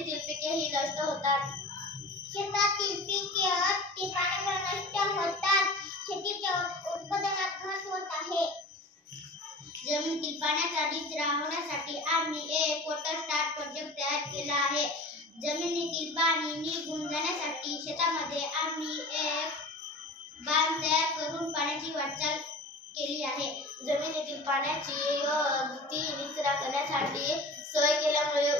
शेतीतील पिकेही नष्ट होतात. शेतातील पिके पाण्यामुळे नष्ट होतात. शेतीच्या उत्पादनात घट होत आहे. जमिनीतील पाण्याचा निचरा होण्यासाठी आम्ही एक वॉटर स्टार्ट प्रोजेक्ट तयार केला आहे. जमिनीतील पाणी निघून जाण्यासाठी शेतामध्ये आम्ही एक बांध तयार करून पाण्याची वाटचाल केली आहे. जमिनीतील पाण्याची योग्य निचरा करण्यासाठी सोय केल्यामुळे